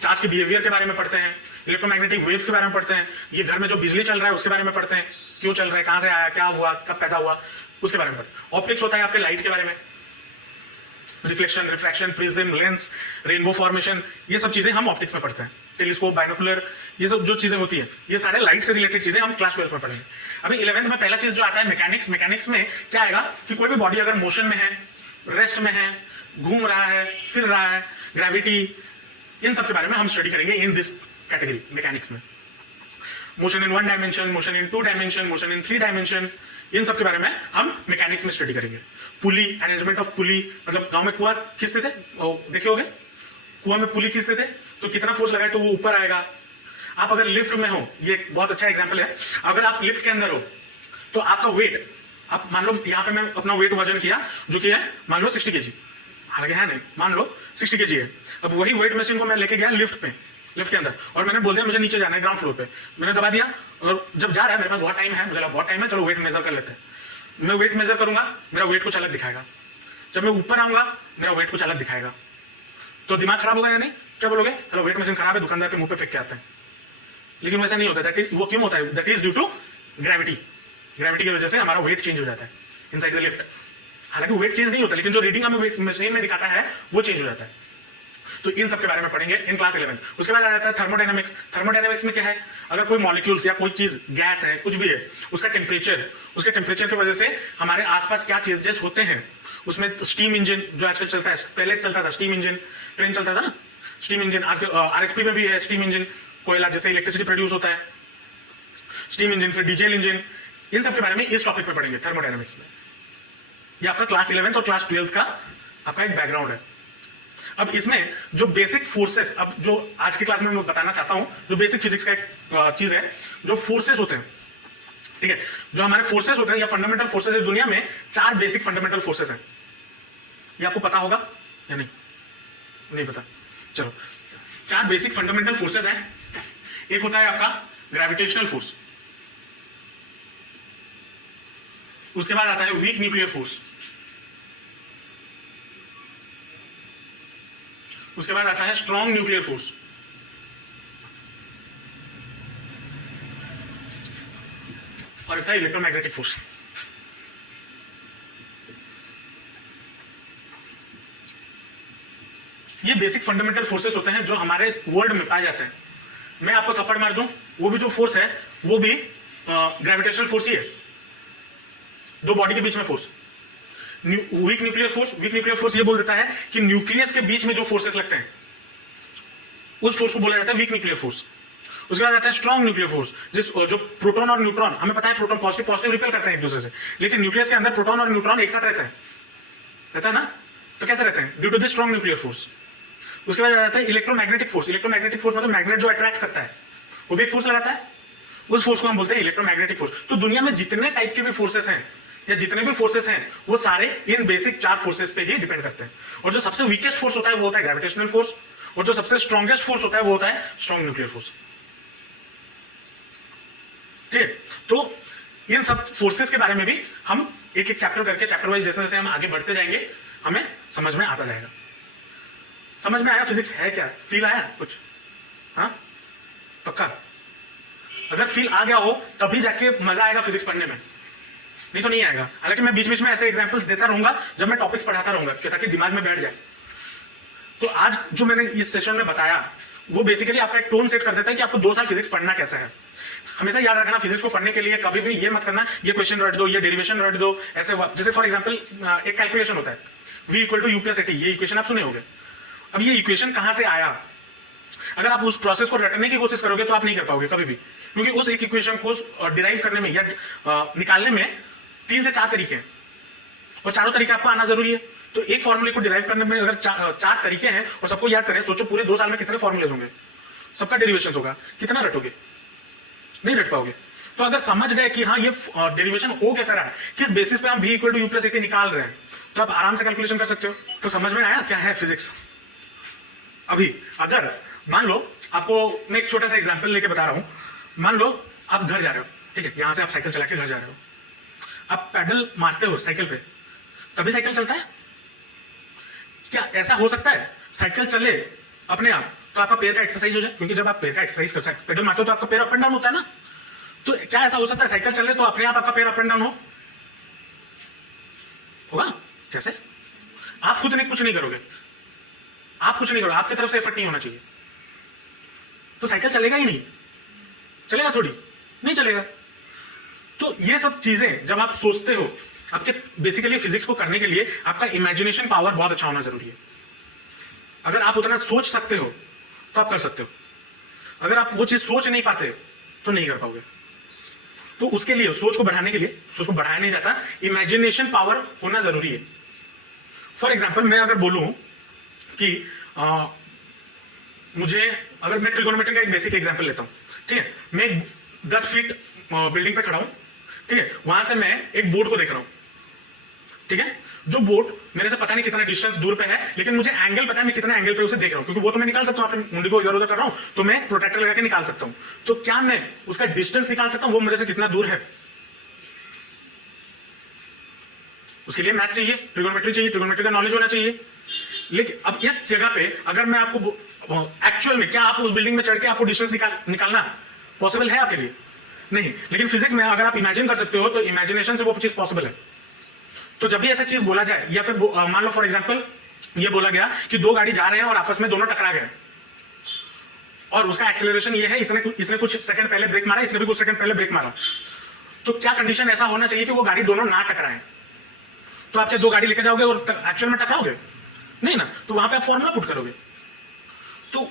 चार्ज के बिहेवियर के बारे में पढ़ते हैं, इलेक्ट्रोमैग्नेटिक वेव्स के बारे में पढ़ते हैं, ये घर में जो बिजली चल रहा है उसके बारे में पढ़ते हैं, क्यों चल रहा है, कहां से आया, क्या हुआ, कब पैदा हुआ, उसके बारे में पढ़ते हैं। ऑप्टिक्स होता है आपके लाइट के बारे में, reflection, refraction, prism, lens, rainbow formation, ये सब चीजें हम ऑप्टिक्स में पढ़ते हैं। टेलीस्कोप, बाइनोकुलर, ये सब जो चीजें होती है, ये सारे लाइट से रिलेटेड चीजें हम क्लास 12 में पढ़ेंगे। अभी 11th में पहला चीज जो आता है मैकेनिक्स। मैकेनिक्स में क्या आएगा कि कोई भी बॉडी अगर मोशन में है, रेस्ट में है, घूम रहा है, फिर रहा है, ग्रेविटी, इन सब के बारे में हम स्टडी करेंगे इन दिस कैटेगरी मैकेनिक्स में। Motion in 1 dimension, motion in 2 dimension, motion in 3 dimension, इन सब के बारे में हम मैकेनिक्स में स्टडी करेंगे। पुली, अरेंजमेंट ऑफ पुली, मतलब गांव में कुआं खींचते थे, देखे होगे, कुआं में पुली खींचते थे तो कितना फोर्स लगाए तो वो ऊपर आएगा। आप अगर लिफ्ट में हो, ये बहुत अच्छा एग्जांपल है, अगर आप लिफ्ट के अंदर हो तो आपका वेट, आप मान लो यहां पे मैं अपना वेट वजन किया जो कि है मान लो 60 kg, हालांकि है नहीं, मान लो 60 kg है। अब वही वेट मशीन को मैं लेके गया लिफ्ट पे, लिफ्ट के अंदर, और मैंने बोल दिया मुझे नीचे जाना है ग्राउंड फ्लोर पे, मैंने दबा दिया, और जब जा रहा है मेरे पास बहुत टाइम है, मुझे लगा बहुत टाइम है, चलो वेट मेजर कर लेते हैं। मैं वेट मेजर करूंगा, मेरा वेट कुछ अलग दिखाएगा। जब मैं ऊपर आऊंगा मेरा वेट कुछ अलग दिखाएगा, तो दिमाग खराब होगा या नहीं? क्या बोलोगे, हेलो वेट मशीन खराब है, दुकानदार के मुंह पे फेंक के आते हैं। लेकिन वैसा नहीं होता, दैट इज, वो क्यों होता है, that is due to gravity. Gravity की वजह से हमारा वेट चेंज हो जाता है इनसाइड द लिफ्ट। हालांकि वेट चेंज नहीं होता, लेकिन जो रीडिंग हमें वेट मशीन में दिखाता है वो चेंज हो जाता है। तो इन सब के बारे में पढ़ेंगे इन क्लास 11। उसके बाद आ जाता है थर्मोडायनेमिक्स। थर्मोडायनेमिक्स में क्या है, अगर कोई मॉलिक्यूल्स या कोई चीज, गैस है, कुछ भी है, उसका टेम्परेचर, उसके टेम्परेचर की वजह से हमारे आसपास क्या चेंजेस होते हैं, उसमें स्टीम इंजन जो आजकल चलता है, पहले चलता था स्टीम इंजन, ट्रेन चलता था ना, स्टीम इंजन, आजकल आरएसपी में भी है स्टीम इंजन, कोयला जैसे इलेक्ट्रिसिटी प्रोड्यूस होता है, स्टीम इंजन, फिर डीजल इंजन, इन सब के बारे में इस टॉपिक पे पढ़ेंगे थर्मोडायनेमिक्स में। ये आपका क्लास 11 और क्लास 12 का आपका एक बैकग्राउंड है। अब इसमें जो बेसिक फोर्सेस, अब जो आज की क्लास में मैं बताना चाहता हूं, जो बेसिक फिजिक्स का एक चीज है, जो फोर्सेस होते हैं, ठीक है, जो हमारे फोर्सेस होते हैं या फंडामेंटल फोर्सेस है दुनिया में, 4 बेसिक फंडामेंटल फोर्सेस हैं। ये आपको पता होगा या नहीं? नहीं पता, चलो 4 बेसिक फंडामेंटल फोर्सेस हैं। एक होता है आपका ग्रेविटेशनल फोर्स, उसके बाद आता है वीक न्यूक्लियर फोर्स, उसके बाद आता है स्ट्रॉन्ग न्यूक्लियर फोर्स, और आता है इलेक्ट्रोमैग्नेटिक फोर्स। ये बेसिक फंडामेंटल फोर्सेस होते हैं जो हमारे वर्ल्ड में पाए जाते हैं। मैं आपको थप्पड़ मार दूं, वो भी जो फोर्स है वो भी ग्रेविटेशनल फोर्स ही है, दो बॉडी के बीच में force. Weak nuclear force, weak nuclear force ये बोल देता है कि न्यूक्लियस के बीच में जो फोर्सेस लगते हैं उस फोर्स को बोला जाता है वीक न्यूक्लियर फोर्स। उसके बाद आता है स्ट्रॉन्ग न्यूक्लियर फोर्स, जिस जो प्रोटॉन और न्यूट्रॉन, हमें पता है प्रोटॉन पॉजिटिव पॉजिटिव रिपेल करते हैं एक दूसरे से, लेकिन न्यूक्लियस के अंदर प्रोटॉन और न्यूट्रॉन एक साथ रहता है ना, तो कैसे रहते हैं? Due to the strong nuclear force. उसके बाद आता है इलेक्ट्रोमैग्नेटिक फोर्स। इलेक्ट्रोमैग्नेटिक फोर्स मतलब मैग्नेट जो अट्रैक्ट करता है वो भी एक फोर्स लगाता है, उस फोर्स को हम बोलते हैं इलेक्ट्रोमैग्नेटिक फोर्स। तो दुनिया में जितने टाइप के भी फोर्सेस हैं या जितने भी फोर्सेस हैं वो सारे इन बेसिक 4 फोर्सेस पे ही डिपेंड करते हैं। और जो सबसे वीकेस्ट फोर्स होता है वो होता है ग्रेविटेशनल फोर्स, और जो सबसे स्ट्रॉन्गेस्ट फोर्स होता है वो होता है स्ट्रॉन्ग न्यूक्लियर फोर्स। ठीक है, तो इन सब फोर्सेस के बारे में भी हम एक एक चैप्टर करके, चैप्टर वाइज जैसे जैसे हम आगे बढ़ते जाएंगे हमें समझ में आता जाएगा। समझ में आया फिजिक्स है क्या? फील आया कुछ? हाँ पक्का? अगर फील आ गया हो तभी जाके मजा आएगा फिजिक्स पढ़ने में, नहीं तो नहीं आएगा। हालांकि मैं बीच बीच में ऐसे एग्जांपल्स देता रहूंगा जब मैं टॉपिक्स पढ़ाता रहूंगा ताकि दिमाग में बैठ जाए। तो आज जो मैंने इस सेशन में बताया वो बेसिकली आपका एक टोन सेट कर देता है कि आपको 2 साल फिजिक्स पढ़ना कैसा है। हमेशा याद रखना, फिजिक्स को पढ़ने के लिए कभी भी ये मत करना ये क्वेश्चन रट दो, ये डेरिवेशन रट दो, ऐसे जैसे फॉर एग्जांपल एक कैलकुलेशन होता है v = u + at, ये इक्वेशन आप सुने होंगे। अब ये इक्वेशन कहां से आया, अगर आप उस प्रोसेस को रटने की कोशिश करोगे तो आप नहीं कर पाओगे कभी भी, क्योंकि उस एक इक्वेशन को डिराइव करने में या निकालने में 3 से 4 तरीके हैं और चारों तरीके आपको आना जरूरी है। तो एक फॉर्मूले को डिराइव करने में अगर 4 तरीके हैं और सबको याद करें, सोचो पूरे 2 साल में कितने फॉर्मूलेज होंगे, सबका डेरिवेशन होगा, कितना रटोगे? नहीं रट पाओगे। तो अगर समझ गए कि हाँ ये डेरिवेशन हो कैसा रहा है, किस बेसिस पे हम v = u + at निकाल रहे हैं, तो आप आराम से कैलकुलेशन कर सकते हो। तो समझ में आया क्या है फिजिक्स। अभी अगर मान लो आपको मैं एक छोटा सा एग्जांपल लेके बता रहा हूं, मान लो आप घर जा रहे हो, ठीक है, यहां से आप साइकिल चला के घर जा रहे हो, आप पैडल मारते हो साइकिल पे, तभी साइकिल चलता है क्या? ऐसा हो सकता है साइकिल चले अपने आप तो आपका पैर का एक्सरसाइज हो जाए? क्योंकि जब आप पैर का एक्सरसाइज करते हैं, पेडल मारते हो तो आपका पैर अप एंड डाउन होता है ना। तो क्या ऐसा हो सकता है साइकिल चले तो अपने आप आपका पैर अप एंड डाउन होगा? कैसे? आप खुद नहीं, कुछ नहीं करोगे, आप कुछ नहीं करोगे, आपकी तरफ से एफर्ट नहीं होना चाहिए, तो साइकिल चलेगा ही नहीं। चलेगा थोड़ी, नहीं चलेगा। तो ये सब चीजें जब आप सोचते हो, आपके बेसिकली फिजिक्स को करने के लिए आपका इमेजिनेशन पावर बहुत अच्छा होना जरूरी है। अगर आप उतना सोच सकते हो तो आप कर सकते हो, अगर आप वो चीज सोच नहीं पाते तो नहीं कर पाओगे। तो उसके लिए सोच को बढ़ाने के लिए, सोच को बढ़ाया नहीं जाता, इमेजिनेशन पावर होना जरूरी है। फॉर एग्जाम्पल मैं अगर बोलूं कि मुझे, अगर मैं ट्रिगोनोमेट्री का एक बेसिक एग्जांपल लेता हूं, ठीक है, मैं 10 फीट बिल्डिंग पे खड़ा हूं, ठीक है, वहां से मैं एक बोर्ड को देख रहा हूं, ठीक है, जो बोर्ड मेरे से पता नहीं कितना डिस्टेंस दूर पे है, लेकिन मुझे एंगल पता है, मैं कितना एंगल पे उसे देख रहा हूं, क्योंकि वो तो मैं निकाल सकता हूं, अपनी मुंडी को इधर उधर कर रहा हूं तो मैं प्रोटेक्टर लगा के निकाल सकता हूं। तो क्या मैं उसका डिस्टेंस निकाल सकता हूं, वो मेरे से कितना दूर है? उसके लिए मैथ चाहिए, ट्रिगोनोमेट्री चाहिए, ट्रिगोनोमेट्री का नॉलेज होना चाहिए। लेकिन अब इस जगह पे अगर मैं आपको एक्चुअल में, क्या आप उस बिल्डिंग में चढ़ के आपको डिस्टेंस निकालना पॉसिबल है आपके लिए? नहीं। लेकिन फिजिक्स में अगर आप इमेजिन कर सकते हो तो इमेजिनेशन से वो चीज पॉसिबल है। तो जब भी ऐसा चीज बोला जाए, या फिर मान लो फॉर एग्जांपल ये बोला गया कि 2 गाड़ी जा रहे हैं और आपस में दोनों टकरा गए और उसका एक्सेलरेशन ये है, इसने कुछ सेकंड पहले ब्रेक मारा, इसने भी कुछ सेकंड पहले ब्रेक मारा, तो क्या कंडीशन ऐसा होना चाहिए कि वो गाड़ी दोनों ना टकराएं? तो आप क्या 2 गाड़ी लेके जाओगे और एक्चुअल में टकराओगे? नहीं ना। तो वहां पे आप फॉर्मूला पुट करोगे। तो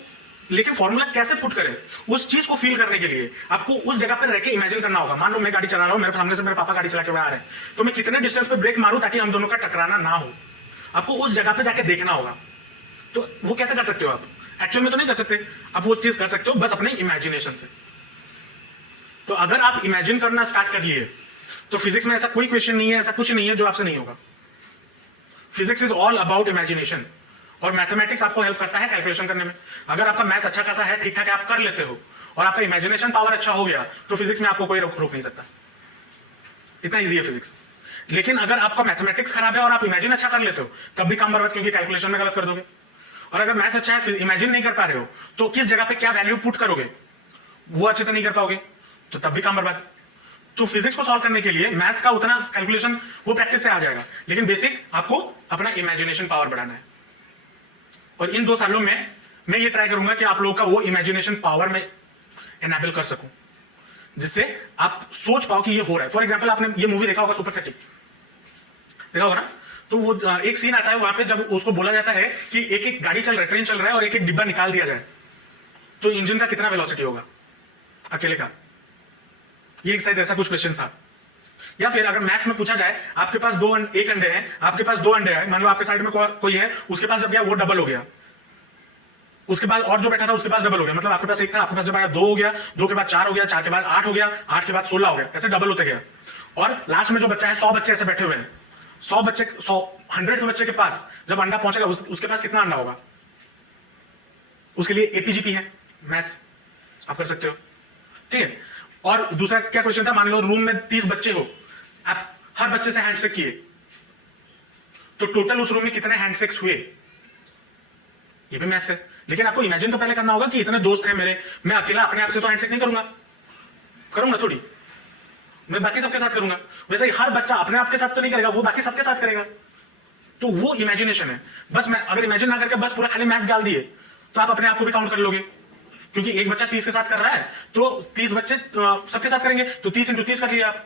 लेकिन फॉर्मूला कैसे पुट करें? उस चीज को फील करने के लिए आपको उस जगह पर रह के इमेजिन करना होगा। मान लो मैं गाड़ी चला रहा हूं, मेरे सामने से मेरे पापा गाड़ी चला के आ रहे हैं, तो मैं कितने डिस्टेंस पे ब्रेक मारूं ताकि हम दोनों का टकराना ना हो? आपको उस जगह पे जाके देखना होगा। तो वो कैसे कर सकते हो आप? एक्चुअल में तो नहीं कर सकते, आप वो चीज कर सकते हो बस अपने इमेजिनेशन से। तो अगर आप इमेजिन करना स्टार्ट कर लिए तो फिजिक्स में ऐसा कोई क्वेश्चन नहीं है, ऐसा कुछ नहीं है जो आपसे नहीं होगा। Physics is all about imagination, और मैथमेटिक्स आपको हेल्प करता है कैलकुलेशन करने में। अगर आपका मैथ्स अच्छा खासा है, ठीक ठाक आप कर लेते हो और आपका इमेजिनेशन पावर अच्छा हो गया तो फिजिक्स में आपको कोई रोक नहीं सकता। इतना इजी है फिजिक्स। लेकिन अगर आपका मैथमेटिक्स खराब है और आप इमेजिन अच्छा कर लेते हो तब भी काम बर्बाद, क्योंकि कैलकुलेशन में गलत कर दोगे। और अगर मैथ्स अच्छा है, इमेजिन नहीं कर पा रहे हो, तो किस जगह पे क्या वैल्यू पुट करोगे वो अच्छे से नहीं कर पाओगे, तो तब भी काम बर्बाद। तो फिजिक्स को सॉल्व करने के लिए मैथ्स का उतना कैलकुलेशन वो प्रैक्टिस से आ जाएगा, लेकिन बेसिक आपको अपना इमेजिनेशन पावर बढ़ाना है। और इन 2 सालों में मैं ये ट्राई करूंगा कि आप लोगों का वो इमेजिनेशन पावर में एनेबल कर सकूं, जिससे आप सोच पाओ कि ये हो रहा है। फॉर एग्जांपल आपने ये मूवी देखा होगा सुपर 30, देखा होगा ना? तो वो एक सीन आता है वहां पे जब उसको बोला जाता है कि एक एक गाड़ी चल रहा है, ट्रेन चल रहा है और एक एक डिब्बा निकाल दिया जाए तो इंजन का कितना वेलोसिटी होगा अकेले का? ये एक शायद ऐसा कुछ क्वेश्चन था। या फिर अगर मैथ्स में पूछा जाए, आपके पास एक अंडे हैं, आपके पास 2 अंडे हैं, मान लो आपके साइड में कोई है, उसके पास जब गया वो डबल हो गया, उसके बाद और जो बैठा था उसके पास डबल हो गया, मतलब आपके पास 1 था, आपके पास जब आया 2 हो गया, 2 के बाद 4 हो गया, 4 के बाद 8 हो गया, 8 के बाद 16 हो गया, ऐसे डबल होते गया। और लास्ट में जो बच्चा है, 100 बच्चे ऐसे बैठे हुए हैं, 100 बच्चे के पास जब अंडा पहुंचेगा उसके पास कितना अंडा होगा? उसके लिए एपीजीपी है मैथ्स, आप कर सकते हो, ठीक है। और दूसरा क्या क्वेश्चन था, मान लो रूम में 30 बच्चे हो, आप हर बच्चे से हैंडशेक किए, तो टोटल उस रूम में कितने हैंडशेक्स हुए, ये भी मैथ्स है। लेकिन आपको इमेजिन तो पहले करना होगा कि इतने दोस्त हैं मेरे, मैं अकेला अपने आप से तो हैंडशेक नहीं करूंगा थोड़ी, मैं बाकी सबके साथ करूंगा। वैसे ही हर बच्चा अपने आप के साथ तो नहीं करेगा, वो बाकी सबके साथ करेगा। तो वो इमेजिनेशन है। बस मैं अगर इमेजिन ना करके बस पूरा खाली मैथ्स डाल दिए तो आप अपने आप को भी काउंट कर लोगे, क्योंकि एक बच्चा 30 के साथ कर रहा है तो 30 बच्चे सबके साथ करेंगे, तो 30 × 30 कर लिया आप।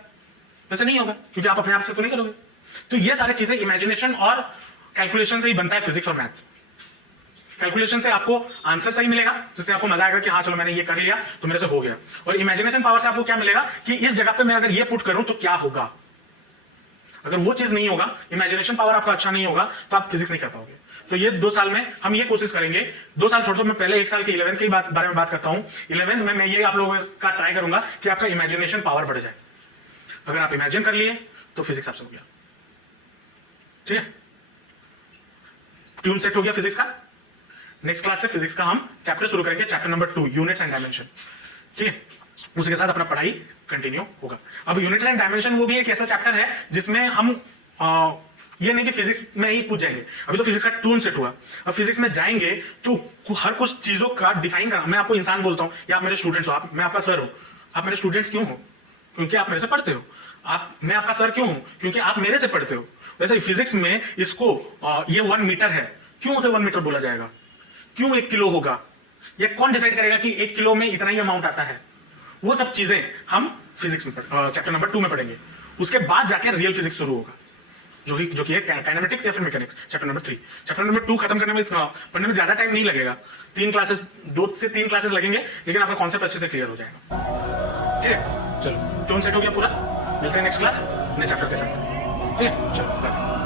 वैसे नहीं होगा, क्योंकि आप अपने आप से तो नहीं करोगे। तो ये सारी चीजें इमेजिनेशन और कैलकुलेशन से ही बनता है फिजिक्स और मैथ्स। कैलकुलेशन से आपको आंसर सही मिलेगा, जिससे आपको मजा आएगा कि हाँ चलो मैंने ये कर लिया तो मेरे से हो गया। और इमेजिनेशन पावर से आपको क्या मिलेगा कि इस जगह पे मैं अगर ये पुट करूं तो क्या होगा। अगर वो चीज नहीं होगा, इमेजिनेशन पावर आपका अच्छा नहीं होगा, तो आप फिजिक्स नहीं कर पाओगे। तो ये 2 साल में हम ये कोशिश करेंगे, 2 साल छोड़ दो, मैं पहले 1 साल के 11th के बारे में बात करता हूं। 11th में मैं ये आप लोगों का ट्राई करूंगा कि आपका इमेजिनेशन पावर बढ़ जाए। अगर आप इमेजिन कर लिए तो फिजिक्स आपसे हो गया, ठीक है। ट्यून सेट हो गया फिजिक्स का। नेक्स्ट क्लास से फिजिक्स का हम चैप्टर शुरू करेंगे, chapter number 2, units and dimension, ठीक है। उसके साथ अपना पढ़ाई कंटिन्यू होगा। अब यूनिट्स एंड डायमेंशन वो भी एक ऐसा चैप्टर है जिसमें हम ये नहीं कि फिजिक्स में ही पूछ जाएंगे। अभी तो फिजिक्स का ट्यून सेट हुआ, अब फिजिक्स में जाएंगे तो हर कुछ चीजों का डिफाइन करना। मैं आपको इंसान बोलता हूं या आप मेरे स्टूडेंट्स हो, मैं आपका सर हूं। आप मेरे स्टूडेंट्स क्यों हो? क्योंकि आप मेरे से पढ़ते हो। मैं आपका सर क्यों हूं? क्योंकि आप मेरे से पढ़ते हो। वैसे ही फिजिक्स में इसको ये 1 मीटर है, क्यों उसे 1 मीटर बोला जाएगा? क्यों 1 किलो होगा? ये कौन डिसाइड करेगा कि 1 किलो में इतना ही अमाउंट आता है? वो सब चीजें हम फिजिक्स में चैप्टर नंबर 2 में पढ़ेंगे। उसके बाद जाके रियल फिजिक्स शुरू होगा, जो कि है काइनेमेटिक्स या फिर mechanics, chapter number 3। Chapter number 2 खत्म करने में पढ़ने में ज्यादा टाइम नहीं लगेगा, 2 से 3 क्लासेस लगेंगे, लेकिन आपका कॉन्सेप्ट अच्छे से क्लियर हो जाएगा, ठीक है। चलो, टोन सेट हो गया पूरा, मिलते हैं नेक्स्ट क्लास नए चैप्टर के साथ, ठीक है। चलो बाय।